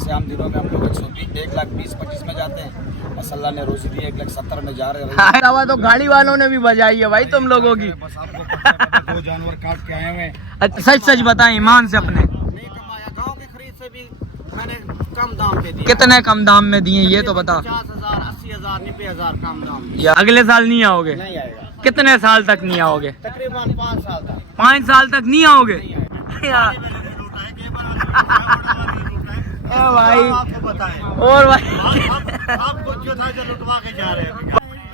ऐसे आम दिनों में हम लोग 1,20,25 में जाते हैं, बस अल्लाह ने रोजी दी 1,70 में जा रहे हैं। दवा तो गाड़ी वालों ने भी बजाई है भाई तुम लोगों की। बस आपको पता है, 2 जानवर काट के आए हुए। अच्छा, सच सच बताएं ईमान से अपने, नहीं कमाया, गाँव की खरीद से भी मैंने कम दाम पे दिए। कितने कम दाम में दिए ये तो बता। 50,000, 80,000, 90,000 कम दाम। या अगले साल नहीं आओगे? नहीं आएगा, कितने साल तक नहीं आओगे? तकरीबन 5 साल तक। 5 साल तक नहीं आओगे यार। भाई आपको बताएं और भाई आपको जो था जो लुटवा के जा रहे हैं।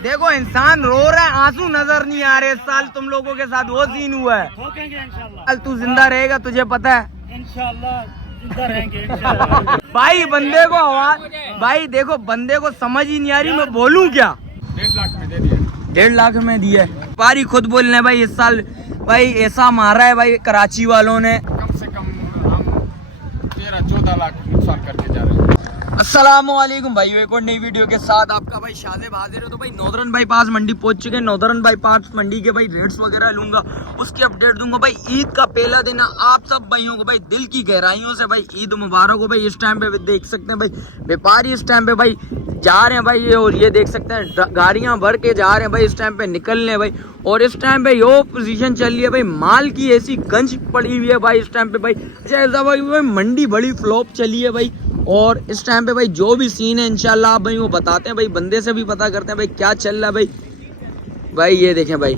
देखो इंसान रो रहा है, आंसू नजर नहीं आ रहे। इस साल तुम लोगों के साथ वो सीन हुआ है। ठोकेंगे इंशाल्लाह। कल तू जिंदा रहेगा तुझे पता है इंशाल्लाह जिंदा रहेंगे इंशाल्लाह। भाई। बंदे को आवाज, भाई देखो बंदे को समझ ही नहीं आ रही मैं बोलूं क्या। 1.5 लाख में दे दिया। 1.5 लाख में दिया है। पारी खुद बोल रहे हैं भाई इस साल भाई ऐसा मारा है भाई कराची वालों ने। कम से कम हम 13-14 लाख नुकसान करके जा रहे हैं। अस्सलामुअलैकुम भाइयों, एक और नई वीडियो के साथ आपका भाई शाज़ेब हाजिर है। तो भाई नॉर्दर्न बाईपास मंडी पहुंच चुके हैं। नॉर्दर्न बाईपास मंडी के भाई रेट्स वगैरह लूंगा, उसकी अपडेट दूंगा। भाई ईद का पहला दिन है, आप सब भाइयों को भाई दिल की गहराइयों से भाई ईद मुबारक हो। भाई इस टाइम पे देख सकते हैं भाई व्यापारी इस टाइम पे भाई जा रहे हैं भाई ये, और ये देख सकते हैं गाड़ियां भर के जा रहे हैं भाई इस टाइम पे निकलने भाई। और इस टाइम पे यो पोजीशन चल रही है भाई, माल की ऐसी गंज पड़ी हुई है भाई इस टाइम पे भाई। अच्छा ऐसा भाई मंडी बड़ी फ्लॉप चली है भाई। और इस टाइम पे भाई जो भी सीन है इंशाल्लाह आप भाई वो बताते हैं भाई, बंदे से भी पता करते हैं भाई क्या चल रहा है भाई। भाई ये देखें भाई,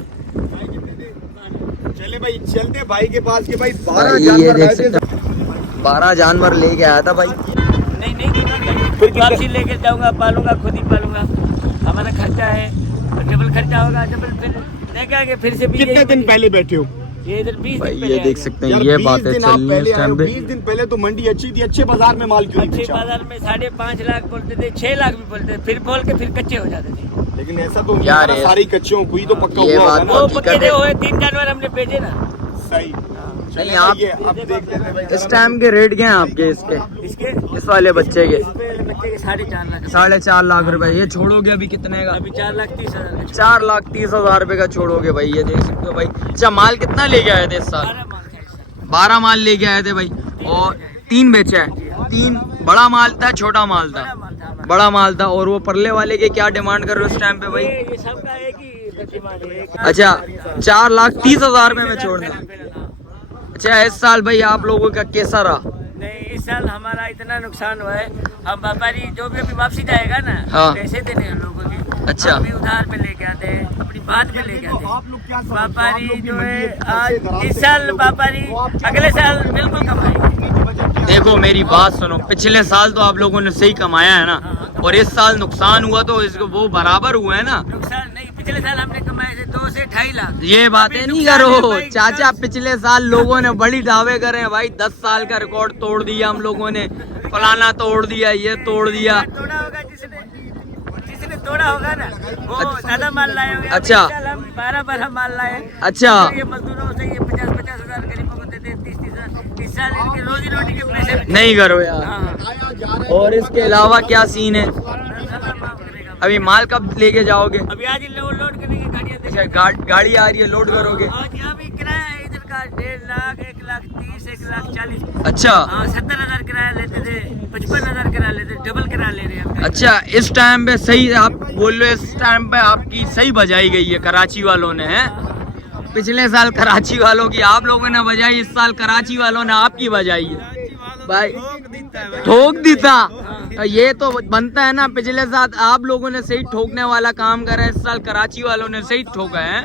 चले भाई चलते भाई के पास के भाई 12 ये जानवर देख सकते हैं 12 जानवर लेके आया था भाई। नहीं फिर वापसी लेके जाऊंगा, पालूंगा, खुद ही पालूंगा। हमारा खर्चा है, डबल खर्चा होगा, डबल फिर लेके आगे फिर से भी। कितने दिन पहले बैठे हो? ये इधर 20 भाई दिन ये पहले देख आए सकते हैं ये बातें चल रही है इस टाइम पे। 20 दिन पहले तो मंडी अच्छी थी, अच्छे बाजार में माल क्यों हैं। नहीं अच्छे बेचा? बाजार में 5.5 लाख बोलते थे, 6 लाख भी बोलते थे, फिर बोल के फिर कच्चे हो जाते थे। लेकिन ऐसा तो यार यार सारी कच्चियों कोई तो पक्का ये हुआ बात होगा वो ना। हकीकत पक्के है। हुए 3 जानवर हमने बेचे ना। सही चले नहीं, आप- ये अब देख लेते हैं भाई। इस टाइम के रेट क्या हैं आपके इसके, इसके इस वाले बच्चे के? बच्चे के 4.5 लाख। 4.5 लाख रुपए। ये छोड़ोगे अभी कितने का? अभी 4,30,000 का। 4,30,000 रुपए का छोड़ोगे भाई। ये देख सकते हो भाई। अच्छा माल कितना लेके आए थे इस साल? 12 माल लेके आए थे भाई, और 3 बेचा है। 3 बड़ा माल था, छोटा माल था, बड़ा माल था। और वो परले वाले के क्या डिमांड कर रहे हो इस टाइम पे भाई? ये सबका एक ही डिमांड है। अच्छा 4,30,000 में छोड़ना। अच्छा इस साल भाई आप लोगों का कैसा रहा? नहीं इस साल हमारा इतना नुकसान हुआ है, हम व्यापारी जो भी अभी वापसी जाएगा ना, हाँ। पैसे देने हैं लोगों के। अच्छा। हम भी उधार पे लेके आते हैं, अपनी बात पे लेके आते आप लोग क्या हैं। समझते हो? आप व्यापारी लोग की जो मंडी है एक आज सबसे इस साल दराज व्यापारी अगले साल बिल्कुल कमाएंगे। देखो मेरी बात सुनो, पिछले साल तो आप लोगों ने सही कमाया है ना, और इस साल नुकसान हुआ तो इसको वो बराबर हुआ है ना। नुकसान नहीं, पिछले साल हमने कमाए थे 2 से 2.5 लाख। ये बातें अभी नहीं नुकसान है करो भाई, चाचा। पिछले साल लोगों ने बड़ी दावे करे हैं भाई, 10 साल का रिकॉर्ड तोड़ दिया हम लोगों ने, फलाना तोड़ दिया, ये तोड़ दिया। तोड़ा होगा जिसने तोड़ा होगा ना वो ज्यादा माल लाए होंगे। अच्छा। अभी इस साल हम 12 माल लाए। अच्छा। ये मजदूरों से ये 50-50 हजार गरीबों को देते हैं, 30-30 हजार। इस साल इनकी रोजी रोटी के पैसे भी नहीं करो यार। हाँ। और इसके अलावा क्या सीन है? सब माफ करेगा। अभी माल कब लेके जाओगे? अभी आज ही लोड करने की गाड़ियाँ अच्छा गाड़ी आ रही है, लोड करोगे? आज यहाँ भी किराया है इधर का 1.5 लाख, 1,30,000, 1,40,000। अच्छा। हाँ 70,000 किराया लेते थे, 55,000 किराया लेते थे, डबल किराया ले रहे हैं। अच्छा इस टाइम पे सही आप बोल रहे हो, इस टाइम पे आपकी सही बजाई गई है कराची वालों ने, है? पिछले साल कराची वालों की आप लोगों ने बजाई, इस साल कराची वालों ने आपकी बजाई है भाई। ठोक दी था ये तो बनता है ना। पिछले साल आप लोगों ने सही ठोकने वाला काम करा है, इस साल कराची वालों ने सही ठोका है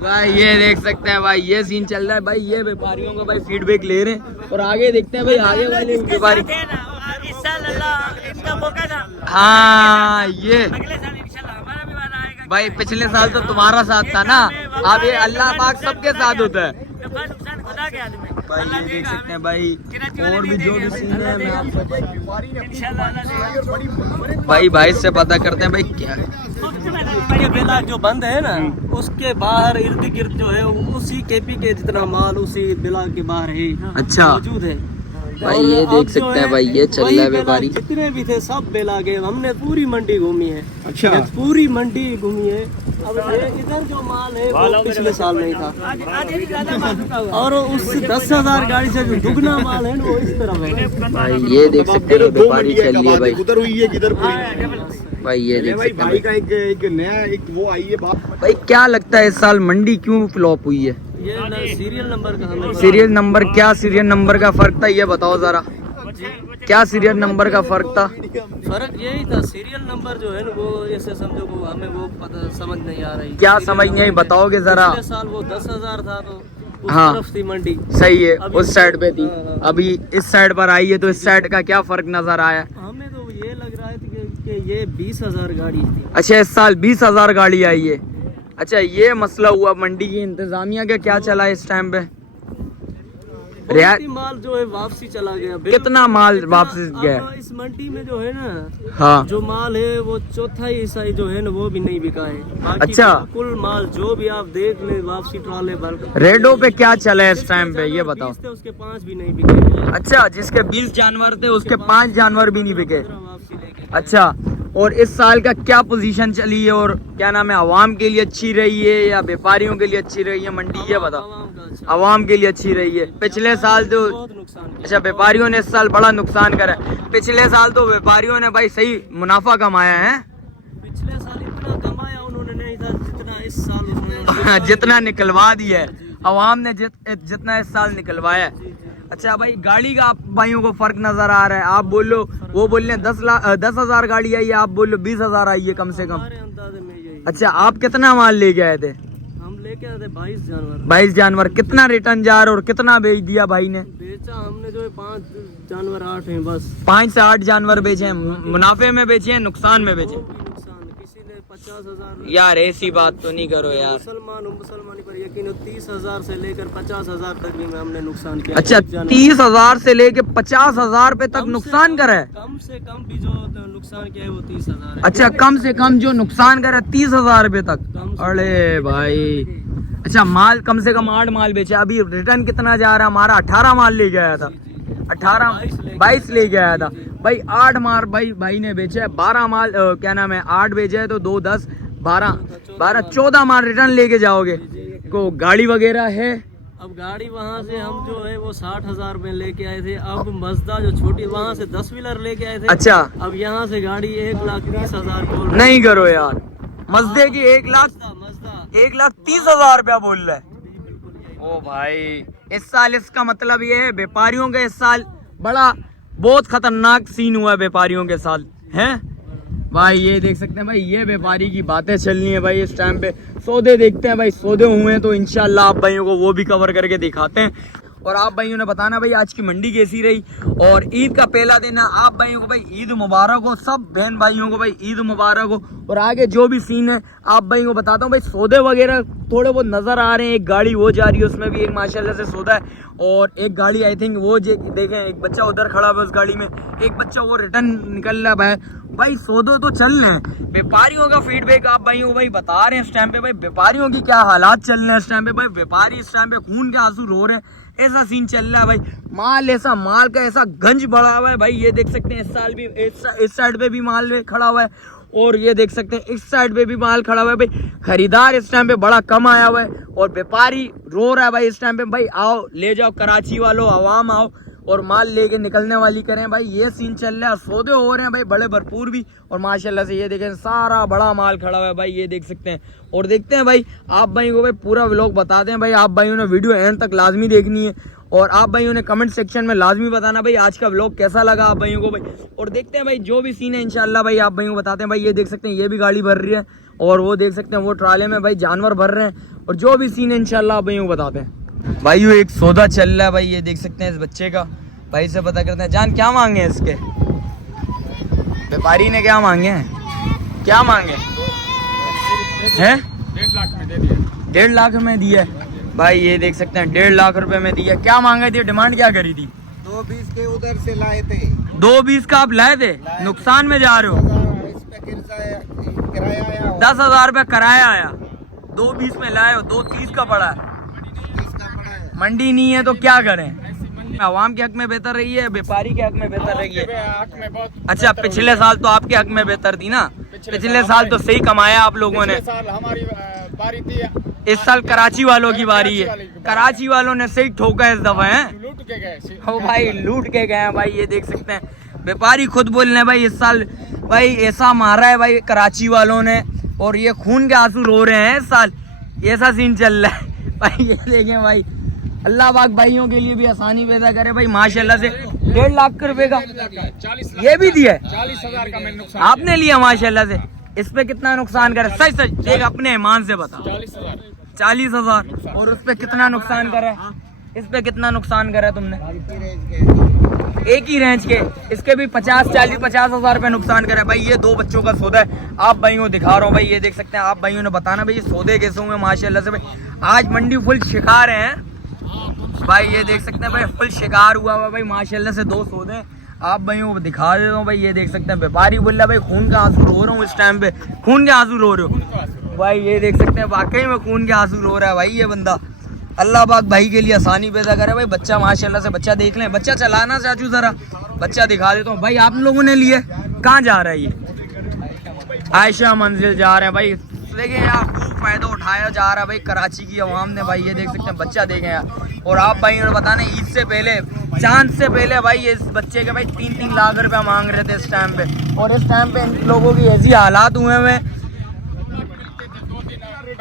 भाई। ये देख सकते हैं भाई, ये सीन चल रहा है भाई। ये व्यापारियों को भाई फीडबैक ले रहे हैं, और आगे देखते हैं भाई आगे वाले व्यापारी। इस साल अल्लाह इनका मौका था। हाँ ये अगले साल इंशाल्लाह हमारा भी वादा आएगा। भाई पिछले साल तो तुम्हारा साथ था ना, अब ये अल्लाह पाक सबके साथ होता है नफा नुकसान खुदा के हाथ में। भाई। ये देख सकते हैं भाई, और भी जो भी सीन है मैं आपको इंशाल्लाह अल्लाह देगा। भाई से पता करते हैं भाई क्या है। ये बेला जो बंद है ना, उसके बाहर इर्द गिर्द जो है उसी केपी के जितना माल उसी बिला के बाहर ही अच्छा। मौजूद है। भाई ये देख सकते हैं भाई, ये चल रहा है व्यापारी। जितने भी थे सब बेला गए, हमने पूरी मंडी घूमी है। अच्छा। पूरी मंडी घूमी है। अब ये इधर जो माल है वो पिछले साल नहीं था, और उस 10,000 गाड़ी से जो दुगना माल है वो इस तरफ है। भाई ये देख सकते हैं व्यापारी चल रही है भाई। उधर हुई है किधर भाई ये देख सकते हैं भाई का एक नया एक वो आई है बात। भाई। क्या लगता है इस साल मंडी क्यों फ्लॉप हुई है? ये सीरियल नंबर का हमें सीरियल नंबर, क्या सीरियल नंबर का फर्क था ये बताओ जरा, क्या सीरियल नंबर का फर्क था? फर्क यही था, सीरियल नंबर जो है ना वो ऐसे समझो को हमें वो पता समझ नहीं आ रही। क्या समझ नहीं बताओगे जरा? पिछले साल वो 10,000 था तो उस हाँ। तरफ थी मंडी। सही है, उस साइड पे थी, हाँ। अभी इस साइड पर आई है, तो इस साइड का क्या फर्क नजर आया? हमें तो ये लग रहा है कि ये 20,000 गाड़ी थी। अच्छा, इस साल 20,000 गाड़ी आई है। अच्छा, ये मसला हुआ मंडी की इंतजामिया का क्या चला इस टाइम पे? माल जो है वापसी चला गया। कितना माल वापस गया? इस मंडी में जो है ना, हाँ, जो माल है वो चौथाई हिस्सा जो है ना वो भी नहीं बिका है। बाकी अच्छा। कुल माल जो भी आप देख ले वापसी ट्राले भर। रेडो पे क्या चला है इस टाइम पे ये बताओ? 20 थे उसके 5 भी नहीं बिके। अच्छा, जिसके 20 जानवर थे उसके 5 जानवर भी नहीं बिके। वापसी लेके। अच्छा, और इस साल का क्या पोजीशन चली है और क्या नाम है, आवाम के लिए अच्छी रही है या व्यापारियों के लिए अच्छी रही है मंडी, ये बताओ? आवाम का अच्छा। आवाम के लिए अच्छी रही है। पिछले साल तो बहुत नुकसान किया। अच्छा, व्यापारियों ने इस साल बड़ा नुकसान करा है। पिछले साल तो व्यापारियों ने भाई सही मुनाफा कमाया है। पिछले साल इतना कमाया उन्होंने नहीं था जितना इस साल उन्होंने जितना निकलवा दिया है आवाम ने, जितना इस साल निकलवाया है। अच्छा भाई, गाड़ी का आप भाइयों को फर्क नजर आ रहा है? आप बोलो, वो बोल रहे 10,000 गाड़ी आई है, आप बोलो 20,000 आई है कम से कम। हमारे अंदाजे में यही। अच्छा, आप कितना माल लेके आए थे? हम लेके आए थे 22 जानवर। 22 जानवर। कितना रिटर्न जा रहा और कितना बेच दिया भाई ने? बेचा हमने जो है 5 जानवर 8 हैं बस। 5 से 8 जानवर बेचे हैं। मुनाफे में बेचे हैं, नुकसान में बेचे? वो भी नुकसान। किसी ने 50,000। यार ऐसी बात तो नहीं करो यार। मुसलमानी पर यकीन हो, 30,000 से लेकर 50,000 तक भी हमने नुकसान किया। अच्छा, 30,000 से लेके 50,000 रुपए तक नुकसान करा है? कम से कम भी जो नुकसान किया है वो 30,000 है। अच्छा, कम से कम जो नुकसान करा 30,000 रुपए तक? कम से अरे भाई, अच्छा माल कम से कम 8 माल बेचे। अभी रिटर्न कितना जा रहा है? हमारा 18 माल ले गया था। 22 ले गया था भाई। 8 माल भाई ने बेचे है। 12 माल क्या नाम है, 8 बेचे है तो 2 10 12 14 माल रिटर्न लेके जाओगे। को गाड़ी वगैरह है? अब गाड़ी वहाँ से हम जो है वो 60,000 में लेके आए थे। अब मजदा जो छोटी वहाँ से 10 व्हीलर लेके आए थे। अच्छा, अब यहाँ से गाड़ी 1,30,000 बोल रही। नहीं करो यार, मजदे की 1,30,000 रुपया बोल रहा है। ओ भाई, इस साल इसका मतलब ये है व्यापारियों के इस साल बड़ा बहुत खतरनाक सीन हुआ है व्यापारियों के साथ है भाई। ये देख सकते हैं भाई, ये व्यापारी की बातें चलनी है भाई। इस टाइम पे सौदे देखते हैं भाई, सौदे हुए हैं तो इंशाल्लाह आप भाइयों को वो भी कवर करके दिखाते हैं। और आप भाइयों ने बताना भाई आज की मंडी कैसी रही। और ईद का पहला दिन है, आप भाइयों को भाई ईद मुबारक हो, सब बहन भाइयों को भाई ईद मुबारक हो। और आगे जो भी सीन है आप भाइयों को बताता हूँ भाई। सौदे वगैरह थोड़े बहुत नज़र आ रहे हैं। एक गाड़ी वो जा रही है, उसमें भी एक माशाल्लाह से सौदा है। और एक गाड़ी आई थिंक वो देखें, एक बच्चा उधर खड़ा हुआ है उस गाड़ी में, एक बच्चा वो रिटर्न निकल रहा है भाई। सौदे तो चल रहे हैं। व्यापारियों का फीडबैक आप भाइयों को भाई बता रहे हैं इस टाइम पे भाई, व्यापारियों की क्या हालात चल रहे हैं इस टाइम पे भाई। व्यापारी इस टाइम पे खून के आंसू रो रहे हैं, ऐसा सीन चल रहा है भाई। माल का ऐसा गंज बढ़ा हुआ है भाई। ये देख सकते हैं इस साल भी इस साइड पे भी माल खड़ा हुआ है, और ये देख सकते हैं इस साइड पे भी माल खड़ा हुआ है भाई। खरीदार इस टाइम पे बड़ा कम आया हुआ है और व्यापारी रो रहा है भाई इस टाइम पे। भाई आओ, ले जाओ, कराची वालों आवाम आओ और माल लेके निकलने वाली करें भाई। ये सीन चल रहा है। सौदे हो रहे हैं भाई बड़े भरपूर भी, और माशाल्लाह से ये देखें सारा बड़ा माल खड़ा हुआ है भाई। ये देख सकते हैं। और देखते हैं भाई, आप भाई को भाई पूरा व्लॉग बताते हैं भाई। आप भाइयों ने वीडियो एंड तक लाजमी देखनी है, और आप भाइयों ने कमेंट सेक्शन में लाजमी बताना भाई आज का व्लॉग कैसा लगा आप भाइयों को भाई। और देखते हैं भाई जो भी सीन है इंशाल्लाह भाई आप भाइयों को बताते हैं भाई। ये देख सकते हैं, ये भी गाड़ी भर रही है, और वो देख सकते हैं वो ट्राले में भाई जानवर भर रहे हैं। और जो भी सीन है इंशाल्लाह आप भाइयों को बताते हैं भाई। एक सौदा चल रहा है भाई। ये देख सकते हैं इस बच्चे का, भाई से पता करते हैं। जान क्या मांगे हैं इसके? व्यापारी ने क्या मांगे हैं? क्या मांगे हैं? 1.5 लाख में दे दिया। 1.5 लाख में दिया है भाई। ये देख सकते हैं 1.5 लाख रुपए में दिया। क्या मांगे थे, डिमांड क्या करी थी? 2.20 के उधर से लाए थे। 2.20 का आप लाए थे, नुकसान में जा रहे हो। इस पे किराया आया 10,000 रुपया किराया आया, 2.20 में लाए हो, 2.30 का पड़ा है। इसका पड़ा है। मंडी नहीं है तो क्या करें? आवाम के हक में बेहतर रही है, व्यापारी के हक में बेहतर रही है? हक में बहुत अच्छा, पिछले साल तो आपके हक में बेहतर थी ना? पिछले साल तो सही कमाया आप लोगों ने। साल हमारी बारी थी, इस साल कराची वालों की बारी है। कराची वालों ने सही ठोका इस दफा है। लूट के गए। ओ भाई लूट के गए हैं भाई, ये देख सकते हैं। व्यापारी खुद बोल रहे हैं भाई इस साल भाई ऐसा मारा है भाई कराची वालों ने, और ये खून के आंसू रो रहे हैं इस साल, ऐसा सीन चल रहा है भाई। ये देखें भाई, अल्लाह पाक भाइयों के लिए भी आसानी पैदा करे भाई। माशाल्लाह से 1.5 लाख रुपए का ये भी दिया है, 40,000 का मैंने नुकसान आपने लिया माशाल्लाह से। इस पे कितना नुकसान करे? सच सच देख, अपने ईमान से बता। 40,000। और उस पे कितना नुकसान करा है? इस पे कितना नुकसान करा है तुमने? एक ही रेंज के, इसके भी 50,000 रुपए नुकसान करा है भाई। ये 2 बच्चों का सौदा है, आप भाइयों दिखा रहा हूँ भाई, ये देख सकते हैं। आप भाइयों ने बताना भाई ये सौदे कैसे हुए माशाल्लाह से भाई। आज मंडी फुल शिकार है भाई, ये देख सकते हैं भाई, फुल शिकार हुआ हुआ भाई माशाल्लाह से। 2 सौदे आप भाइयों को दिखा देता हूँ भाई, ये देख सकते हैं। व्यापारी बोल रहा है भाई खून का आंसू रो रहा हूँ इस टाइम पे। खून के आंसू रो रहे हो भाई, ये देख सकते हैं, वाकई में खून के आंसू रो रहा है भाई ये बंदा। अल्लाह पाक भाई के लिए आसानी पैदा करे भाई। बच्चा माशाल्लाह से, बच्चा देख लें, बच्चा चलाना चाचू जरा, बच्चा दिखा देता हूँ भाई। आप लोगों ने लिए कहाँ जा रहा है ये? आयशा मंजिल जा रहे हैं भाई। देखिए यार, खूब फायदा उठाया जा रहा है भाई कराची की अवाम ने भाई, ये देख सकते हैं। बच्चा देखें यार। और आप भाई ने बताना, ईद से पहले, चांद से पहले भाई इस बच्चे के भाई 3-3 लाख रुपया मांग रहे थे इस टाइम पे। और इस टाइम पे इन लोगों की ऐसी हालात हुए हुए।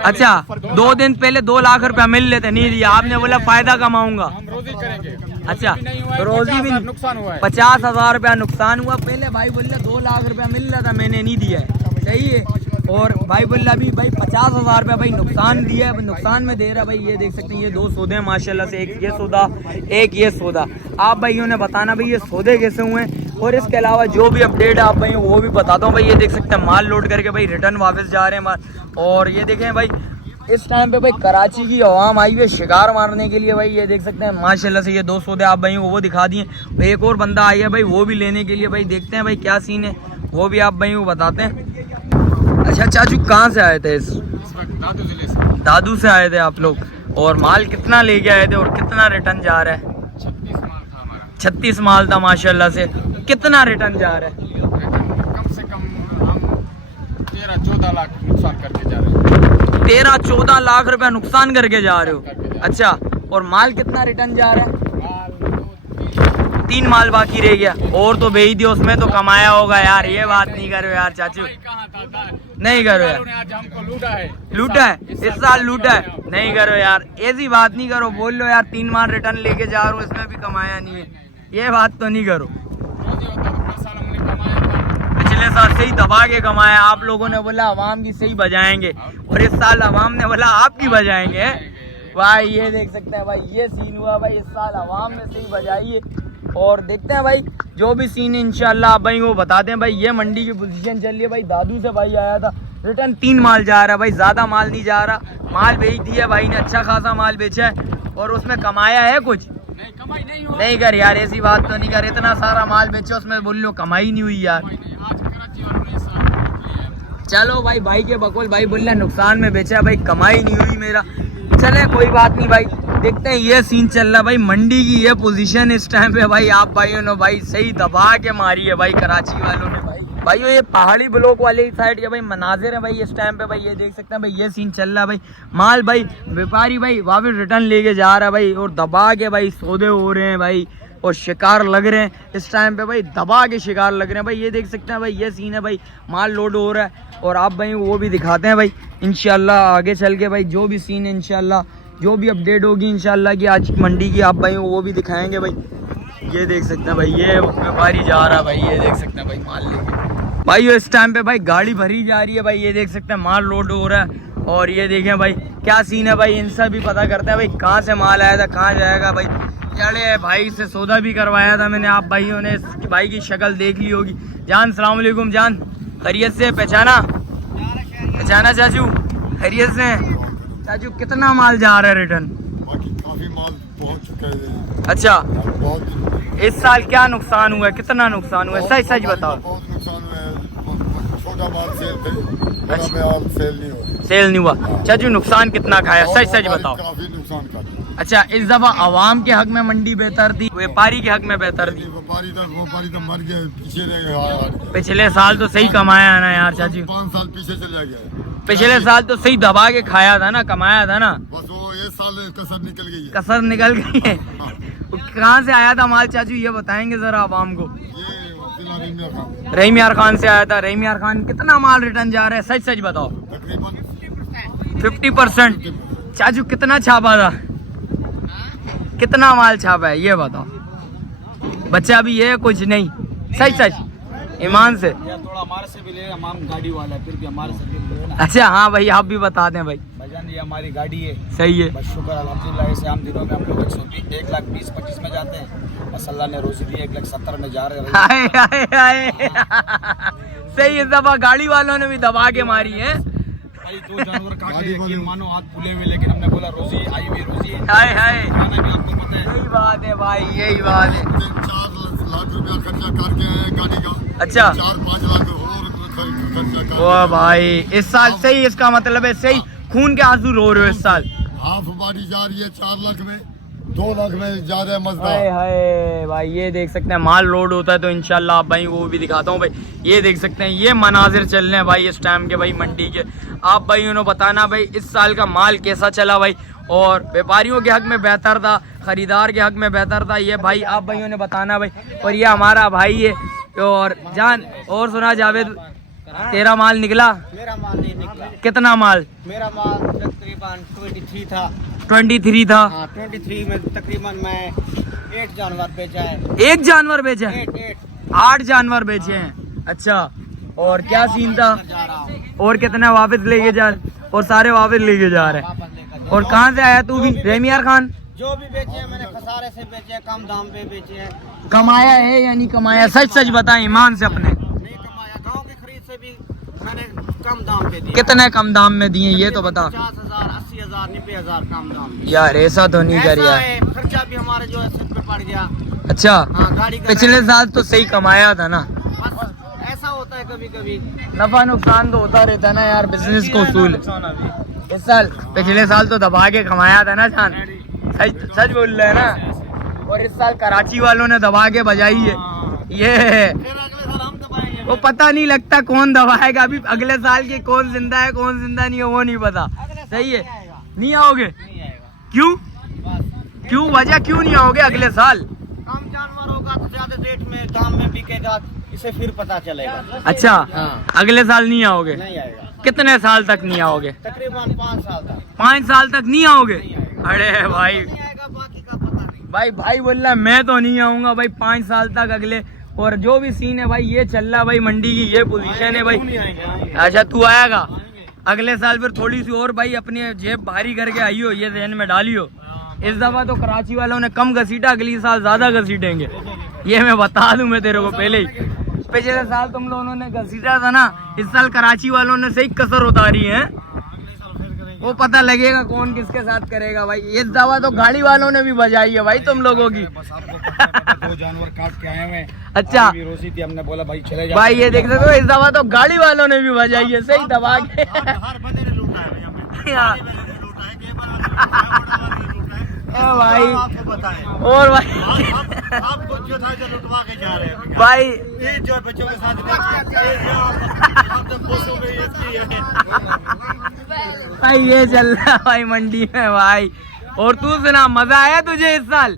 अच्छा, 2 दिन पहले 2 लाख रुपया मिल लेते, नहीं दिया आपने, बोला फायदा कमाऊंगा। हम रोजी करेंगे। अच्छा, रोजी भी नुकसान हुआ है। 50,000 रुपया नुकसान हुआ। पहले भाई बोल रहे 2 लाख रुपया मिल रहा था, मैंने नहीं दिया है, सही है। और भाई बोल रहा अभी भाई 50,000 रुपया भाई नुकसान दिया है, नुकसान में दे रहा भाई। ये देख सकते हैं, ये 2 सौदे हैं माशाल्लाह से। एक ये सौदा, एक ये सौदा। आप भाइयों ने बताना भाई ये सौदे कैसे हुए हैं। और इसके अलावा जो भी अपडेट आप भाई वो भी बताता हूँ भाई। ये देख सकते हैं, माल लोड करके भाई रिटर्न वापस जा रहे हैं माल। और ये देखें भाई, इस टाइम पे भाई कराची की अवाम आई हुई है शिकार मारने के लिए भाई, ये देख सकते हैं माशाल्लाह से। ये 2 सौदे आप भाई वो दिखा दिए। एक और बंदा आई है भाई, वो भी लेने के लिए भाई। देखते हैं भाई क्या सीन है, वो भी आप भाई वो बताते हैं। अच्छा चाचू, कहाँ से आए थे? दादू जिले से। दादू से आए थे आप लोग। और माल कितना लेके आए थे और कितना रिटर्न जा रहा है? 36 माल था हमारा। 36 माल था माशाल्लाह से। कितना रिटर्न जा रहा है? कम से कम हम 13-14 लाख नुकसान करके जा रहे हैं। 13-14 लाख रुपया नुकसान करके जा रहे हो? अच्छा, और माल कितना रिटर्न जा रहा है? 3 माल बाकी रह गया। और तो भेज दिया, उसमें तो कमाया होगा यार। ये बात नहीं करो यार चाचू, नहीं करो यार। आज हमको लूटा है। लूटा है इस साल, लूटा है, नहीं करो यार, ऐसी बात नहीं करो। बोल लो यार 3 माल रिटर्न लेके जा रहा हूँ, इसमें भी कमाया नहीं है, ये बात तो नहीं करो। पिछले साल सही दबा के कमाया, आप लोगों ने बोला आवाम की सही बजाएंगे, और इस साल आवाम ने बोला आपकी बजाएंगे भाई। ये देख सकते हैं भाई, ये सीन हुआ भाई। इस साल आवाम ने सही बजाई है। और देखते हैं भाई जो भी सीन है इंशाल्लाह आप भाई वो बताते हैं भाई। ये मंडी की पोजीशन चल रही है भाई। दादू से भाई आया था, रिटर्न 3 माल जा रहा है भाई, ज़्यादा माल नहीं जा रहा। माल बेच दिया भाई ने, अच्छा खासा माल बेचा है। और उसमें कमाया है कुछ? कमाई नहीं कर यार, ऐसी बात तो नहीं कर। इतना सारा माल बेचो, उसमें बोल लो कमाई नहीं हुई यार। चलो भाई, भाई के बकौल भाई बोल रहे नुकसान में बेचा भाई, कमाई नहीं हुई मेरा। चले कोई बात नहीं भाई, देखते हैं। ये सीन चल रहा है भाई मंडी की, ये पोजीशन इस टाइम पे भाई। आप भाइयों ने भाई सही दबा के मारी है भाई कराची वालों ने भाई। ये पहाड़ी ब्लॉक वाले साइड के भाई मनाजिर है भाई इस टाइम पे भाई। ये देख सकते हैं भाई, ये सीन चल रहा है भाई। माल भाई व्यापारी भाई वापस रिटर्न लेके जा रहा है भाई, और दबा के भाई सौदे हो रहे हैं भाई, और शिकार लग रहे हैं इस टाइम पे भाई, दबा के शिकार लग रहे हैं भाई। ये देख सकते हैं भाई, ये सीन है भाई। माल लोड हो रहा है, और आप भाई वो भी दिखाते हैं भाई इंशाल्लाह आगे चल के भाई। जो भी सीन है इंशाल्लाह, जो भी अपडेट होगी इंशाल्लाह की आज मंडी की, आप भाई वो भी दिखाएंगे भाई। ये देख सकते हैं भाई, ये व्यापारी जा रहा है भाई, ये देख सकते हैं भाई माल लेके भाई। इस टाइम पे भाई गाड़ी भरी जा रही है भाई, ये देख सकते हैं माल लोड हो रहा है। और ये देखें भाई क्या सीन है भाई, इनसे भी पता करते हैं भाई कहाँ से माल आया था, कहाँ जाएगा भाई। चले भाई से सौदा भी करवाया था मैंने, आप भाइयों ने भाई की शक्ल देख ली होगी। जान सलाम अलैकुम जान, खैरियत से? पहचाना चाचू? खैरियत से चाचू? कितना माल जा रहा है रिटर्न? काफी माल पहुंच चुका है। अच्छा, बहुत इस साल क्या नुकसान हुआ है, कितना नुकसान हुआ है? सच सच बताओ। बहुत नुकसान हुआ है। छोटा माल सेल थे, बड़ा माल सेल नहीं हुआ। सेल नहीं हुआ? चाचू नुकसान कितना खाया, सच सच बताओ। काफी नुकसान खाया। अच्छा, इस दफा आवाम के हक में मंडी बेहतर थी, व्यापारी के हक में बेहतर थी? व्यापारी तो मर गए, पीछे रह गए। पिछले साल तो सही कमाया है ना यार चाचू, 5 साल पीछे चले गए। पिछले साल तो सही दबा के खाया था ना, कमाया था ना, बस वो 1 साल कसर निकल गई है। कसर निकल गई है। कहाँ से आया था माल चाचू, ये बताएंगे जरा आवाम को? ये जिला रहीम यार खान। रहीम यार खान से आया था। रहीम यार खान, कितना माल रिटर्न जा रहा है, सच सच बताओ? तकरीबन 50%। चाचू कितना छापा था, कितना माल छापा है ये बताओ? बच्चा भी है कुछ नहीं, सच सच ईमान से? या थोड़ा हमारे से भी ले, हम गाड़ी वाला है, फिर भी हमारे से भी ले ना। अच्छा हाँ भाई, आप भी बता दें भाई। भाईजान ये हमारी गाड़ी है। सही है, बस शुक्र अल्हम्दुलिल्लाह। ऐसे आम दिनों में हम लोग 1,20,25 में जाते हैं, बस अल्लाह ने रोजी दी, 1,70,000 में जा रहे हैं। हाय हाय हाय। सही, इस दफा गाड़ी वालों ने भी दबा के मारी है। भाई 2 जानवर काटे, कि मानो हाथ फूले हुए, लेकिन हमने बोला रोजी आई हुई, रोजी है। हाय हाय, खाना भी आपको पता है। यही बात है भाई, यही बात है। 4 लाख रुपया खर्चा करके गाड़ी का। अच्छा, 4-5 लाख और खर्चा कर। ओ भाई इस साल सही, इसका मतलब है सही खून के आंसू रो रहे हो इस साल। हाफ बाड़ी जा रही है 4 लाख में, 2 लाख में जा रहा है मजदा। हाय हाय भाई, ये देख सकते हैं माल लोड होता है तो इंशाल्लाह आप भाई वो भी दिखाता हूँ भाई। ये देख सकते हैं, ये मनाजिर चल रहे हैं भाई इस टाइम के भाई मंडी के। आप भाई उन्होंने बताना भाई इस साल का माल कैसा चला भाई, और व्यापारियों के हक में बेहतर था, खरीदार के हक में बेहतर था, ये भाई आप भाइयों ने बताना भाई। और ये हमारा भाई है। और जान, और सुना जावेद, तेरा माल निकला? मेरा माल नहीं निकला। कितना माल? मेरा माल तकरीबन 23 था। 23 था? हाँ, 23 में तकरीबन मैं 8 जानवर बेचा है। 1 जानवर बेचे हैं? 8 जानवर बेचे हैं। अच्छा, और क्या सीन था? जा रहा हूँ, और कितने वापस लेके जा? और सारे वापस लेके जा रहे हैं। वापस लेकर जा। और कहाँ से आया तू भी? रहीम यार खान? जो भी बेचे हैं मैंने खसारे से बेचे हैं, कम दाम पे बेचे हैं। कमाया है या नहीं कमाया, सच सच बता ईमान से अपने। नहीं कमाया, गांव की खरीद से भी मैंने कम दाम पे दिया। कितने कम दाम में दिए ये तो बता? 50,000, 80,000, 90,000 कम दाम में। यार ऐसा तो नहीं कर ऐसा यार। है, खर्चा भी हमारे जो है सिर पे पड़ गया। अच्छा, हाँ, गाड़ी का पिछले साल तो सही कमाया था ना? बस ऐसा होता है कभी कभी। नफा नुकसान तो होता रहता है ना यार, बिजनेस को उसूल। इस साल, पिछले साल तो दबा के कमाया था ना जान, सच सच बोल रहे हैं ना? और इस साल कराची वालों ने दबा के बजाई है। ये फिर अगले साल हम दबाएंगे। वो पता नहीं लगता कौन दबाएगा अभी अगले साल की, कौन जिंदा है कौन जिंदा नहीं है वो नहीं पता। सही है, नहीं आओगे? नहीं आएगा। क्यों? बस क्यों, वजह क्यों नहीं आओगे अगले साल? कम जानवर होगा तो ज्यादा रेट में दाम में बिकेगा, इसे फिर पता चलेगा। अच्छा, हाँ। अगले साल नहीं आओगे? नहीं आएगा, कितने साल तक नहीं आओगे? तकरीबन 5 साल तक 5 साल तक नहीं आओगे? नहीं आएगा। अरे भाई, नहीं आएगा, बाकी का पता नहीं। भाई बोल रहा है मैं तो नहीं आऊंगा भाई 5 साल तक अगले। और जो भी सीन है भाई ये चल रहा है भाई, मंडी की ये पोजीशन है भाई। अच्छा, तू आएगा अगले साल? फिर थोड़ी सी और भाई अपनी जेब भारी करके आइयो, ये ज़हन में डालियो। इस दफा तो कराची वालों ने कम घसीटा, अगली साल ज्यादा घसीटेंगे, ये मैं बता दूं मैं तेरे को पहले ही। पिछले साल तुम लोगों ने घसीटा था ना, इस साल कराची वालों ने सही कसर उतारी है। वो पता लगेगा कौन किसके साथ करेगा भाई। इस दवा तो गाड़ी वालों ने भी बजाई है भाई तुम लोगों की। बस आपको पता है, 2 जानवर काट के आए हुए हैं। अच्छा, अभी भी रोजी थी, हमने बोला भाई चले जाओ। भाई ये देख सकते हो, इस दवा तो गाड़ी वालों ने भी बजाई है सही दबा के। हर बंदे ने लूटा है हाँ। भाई आपको बताएं। और भाई आपको जो था जो लुटवा के जा रहे हैं भाई ये जो बच्चों के साथ भाई ये चल रहा है भाई मंडी में भाई। और तू सुना, मजा आया तुझे इस साल?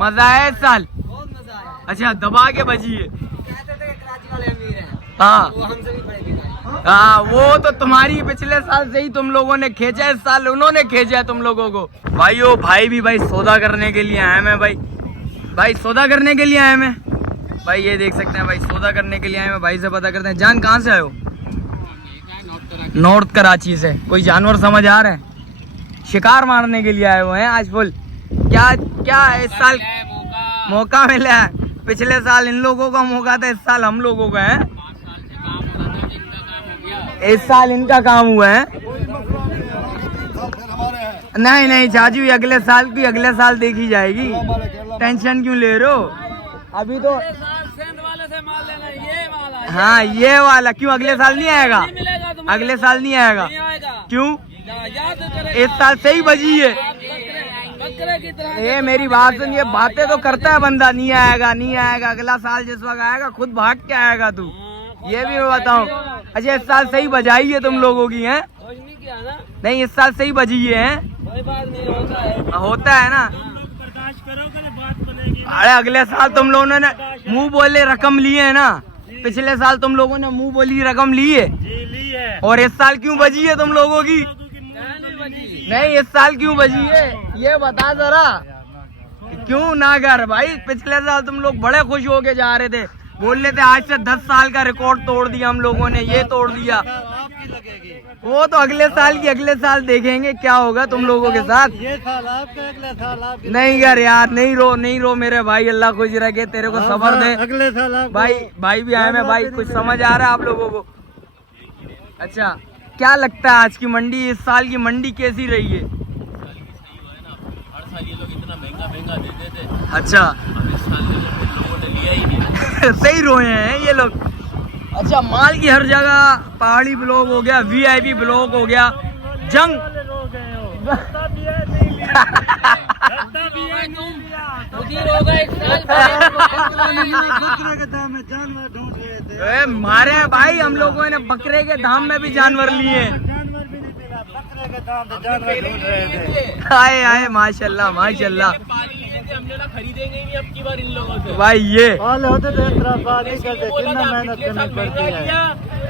मजा आया इस साल? बहुत मजा आया। अच्छा, दबा के बजी है। कहते थे कराची वाले अमीर हैं, हाँ वो हमसे भी बड़े बिकाए। हाँ, वो तो तुम्हारी पिछले साल से ही तुम लोगों ने खींचा, इस साल उन्होंने खींचा है तुम लोगों को। भाई ओ भाई भी भाई सौदा करने के लिए आए हैं भाई सौदा करने के लिए आए हैं भाई। ये देख सकते हैं भाई, सौदा करने के लिए आए हैं। भाई से पता करते हैं। जान कहाँ से आए हो? नॉर्थ कराची से। कोई जानवर समझ आ रहा है? शिकार मारने के लिए आए हुए हैं आज फुल। क्या इस साल मौका मिला है? पिछले साल इन लोगों का मौका था, इस साल हम लोगों का है। इस साल इनका काम हुआ है। नहीं चाचू, ये अगले साल की अगले साल देखी जाएगी, टेंशन क्यों ले रहे हो? अभी तो हाँ ये वाला क्यों अगले साल नहीं आएगा? अगले साल नहीं आएगा क्यों? इस साल सही बजी है। ये मेरी बात सुन, ये बातें तो करता है बंदा, नहीं आएगा नहीं आएगा, अगला साल जिस वक्त आएगा खुद भाग के आएगा तू, ये भी मैं बताऊं। अच्छा इस साल सही बजाई है तुम लोगों की है? नहीं इस साल सही बजी है? होता है ना। अरे अगले साल तुम लोगों ने मुंह बोले रकम लिए है ना, पिछले साल तुम लोगों ने मुंह बोली रकम ली है, और इस साल क्यों बजी है तुम लोगों की? नहीं इस साल क्यों बजी है ये बता जरा, क्यों ना कर भाई? पिछले साल तुम लोग बड़े खुश होके जा रहे थे, बोल रहे थे आज से 10 साल का रिकॉर्ड तोड़ दिया हम लोगों ने, ये तोड़ दिया। वो तो अगले साल देखेंगे क्या होगा तुम लोगों के साथ। ये साल आपका, अगले साल आपका। नहीं कर यार, नहीं रो मेरे भाई, अल्लाह खुश रखे, तेरे को सबर दे। अगले साल भाई भी आए मैं भाई, कुछ समझ आ रहा है आप लोगों को? अच्छा क्या लगता है आज की मंडी, इस साल की मंडी कैसी रही है? अच्छा सही रोए हैं ये लोग। अच्छा माल की हर जगह, पहाड़ी ब्लॉक हो गया, VIP ब्लॉक हो गया, जंग मारे भाई, हम लोगों ने बकरे के दाम में भी जानवर लिए। आए आए माशाल्लाह माशाल्लाह। खरीदेंगे नहीं अब की बार इन लोगों से भाई ये होते तो कितना मेहनत करनी पड़ती है,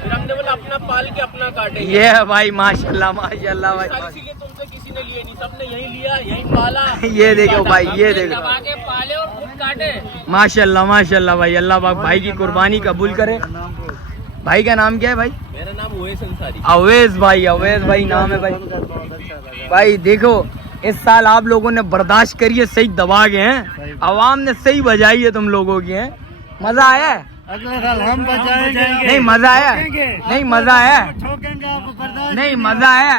फिर हमने बोला अपना पाल के अपना काटे। ये है भाई माशाल्लाह माशाल्लाह भाई। तुमसे किसी ने लिए नहीं, सबने यही लिया यही पाला। ये देखो भाई, ये देखो पाले और खुद काटे। माशाल्लाह माशाल्लाह भाई, अल्लाह पाक भाई की कुर्बानी कबूल करे। भाई का नाम क्या है भाई? मेरा नाम अवैस अंसारी। अवैस भाई नाम है भाई। भाई देखो इस साल आप लोगों ने बर्दाश्त करिए, सही दबा गए हैं, आवाम ने सही बजाई है तुम लोगों की है। मजा आया है? अगले साल हम बजाएंगे। नहीं मजा आया, नहीं मजा आया, नहीं मजा आया।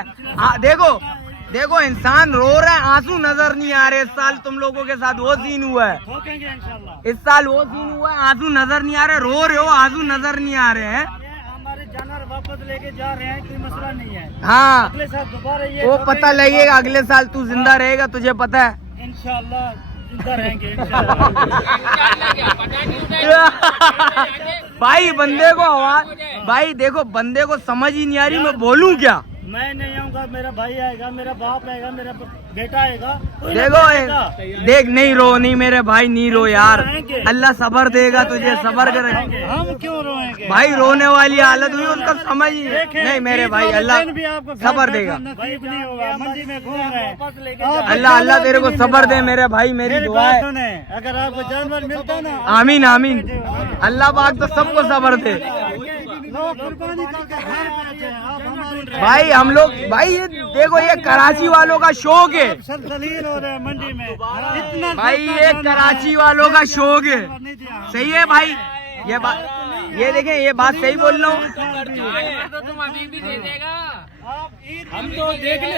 देखो इंसान रो रहा है, आंसू नजर नहीं आ रहे। इस साल तुम लोगों के साथ वो सीन हुआ है, इस साल वो सीन हुआ है, आंसू नजर नहीं आ रहे, रो रहे हो आंसू नजर नहीं आ रहे हैं। हमारे जानवर वापस लेके जा रहे हैं, कोई मसला नहीं है। हाँ अगले साल दोबारा ये वो पता लगेगा, अगले साल तू जिंदा रहेगा, तुझे पता है इंशाल्लाह जिंदा रहेंगे। भाई बंदे को आवाज, भाई देखो बंदे को समझ ही नहीं आ रही, मैं बोलूं क्या? मैं नहीं आऊंगा, मेरा भाई आएगा, मेरा बाप आएगा, मेरा बेटा आएगा। देखो देख, नहीं रो, नहीं मेरे भाई नहीं रो यार, अल्लाह सबर देगा तुझे, सबर करे। हम क्यों रोएंगे भाई रोने वाली हालत हुई, उनका समझ ही नहीं। मेरे भाई अल्लाह सबर देगा, अल्लाह तेरे को सबर दे मेरे भाई, मेरी दुआ है। अगर आपको जानवर मिलता ना, आमीन आमीन, अल्लाह पाक तो सबको सबर दे। भाई हम लोग, भाई ये देखो ये कराची वालों का शौक है हो रहे हैं मंडी में, इतना भाई, ये कराची वालों का शौक है। सही है भाई, ये बात, ये देखें ये बात सही बोल रहा हूँ। तुम अभी भी दे देगा, हम तो देख ले।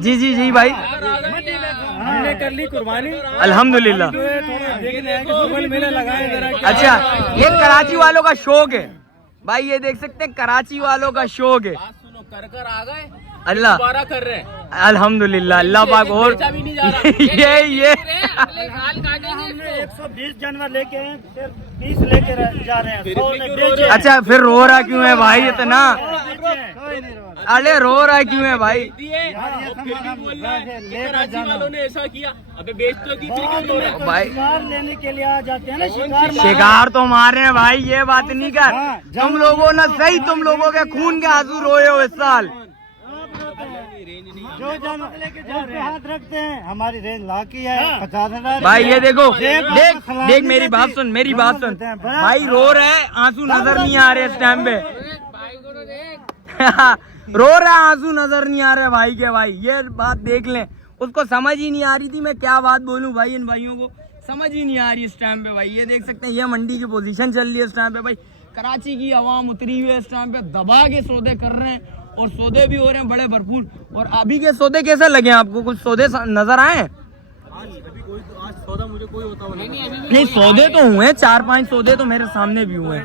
जी भाई, हमने कर ली कुर्बानी अल्हम्दुलिल्लाह। मेला लगाए जरा। अच्छा ये कराची वालों का शौक है भाई, ये देख सकते हैं कराची वालों का शौक है। सुनो कर आ गए, अल्लाह दोबारा कर रहे हैं। अल्हम्दुलिल्लाह, अल्लाह पाक और ये 120 जानवर लेके हैं, फिर 20 लेके जा रहे हैं, 100 ने बेचे। अच्छा फिर रो रहा क्यों है भाई इतना? अरे रो रहा क्यों है भाई? कराची वालों ने ऐसा किया, अबे बेच तो दी, फिर क्यों रो रहे हैं? भाई शिकार लेने के लिए आ जाते हैं ना, शिकार शिकार तो मार रहे हैं भाई, ये बात नहीं कर। तुम लोगों ने सही, तुम लोगों के खून के आंसू रोए हो इस साल। जो जानवर लेके जा रहे हैं हाथ रखते हैं, हमारी रेंज लाकी है 50,000। भाई ये देखो, देख मेरी बात सुन, मेरी बात सुन भाई, रो रहे हैं आंसू नजर नहीं आ रहे इस टाइम पे। रो रहा है आंसू नजर नहीं आ रहे भाई के। भाई ये बात देख लें, उसको समझ ही नहीं आ रही थी मैं क्या बात बोलूं भाई, इन भाइयों को समझ ही नहीं आ रही इस टाइम पे भाई। ये देख सकते हैं ये मंडी की पोजीशन चल रही है इस टाइम पे भाई, कराची की आवाम उतरी हुई है इस टाइम पे, दबा के सौदे कर रहे हैं और सौदे भी हो रहे हैं बड़े भरपूर। और अभी के सौदे कैसे लगे आपको, कुछ सौदे नजर आए? नहीं सौदे तो हुए, 4-5 सौदे तो मेरे सामने भी हुए हैं।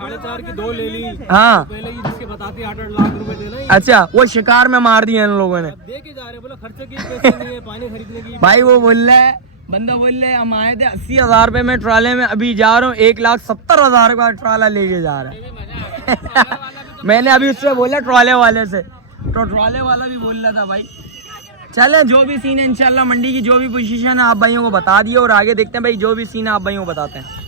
4.5 की 2 ले ली। हाँ पहले ही जिसके बताते 8-8 लाख रुपए देना। अच्छा, वो शिकार में मार दिया इन लोगों ने। दे के जा रहे, बोला खर्चे के पैसे नहीं है, पानी खरीदने की। भाई वो बोल रहा है, बंदा बोल रहा है हम आए थे 80,000 रुपए में ट्राले में, अभी जा रहा हूँ 1,70,000 का ट्राला लेके जा रहा है। मैंने अभी उससे बोला ट्राले वाले से, तो ट्राले वाला भी बोल रहा था भाई। चले जो भी सीन है इंशाल्लाह, मंडी की जो भी पोजीशन है आप भाइयों को बता दिए, और आगे देखते हैं भाई जो भी सीन है आप भाइयों को बताते हैं।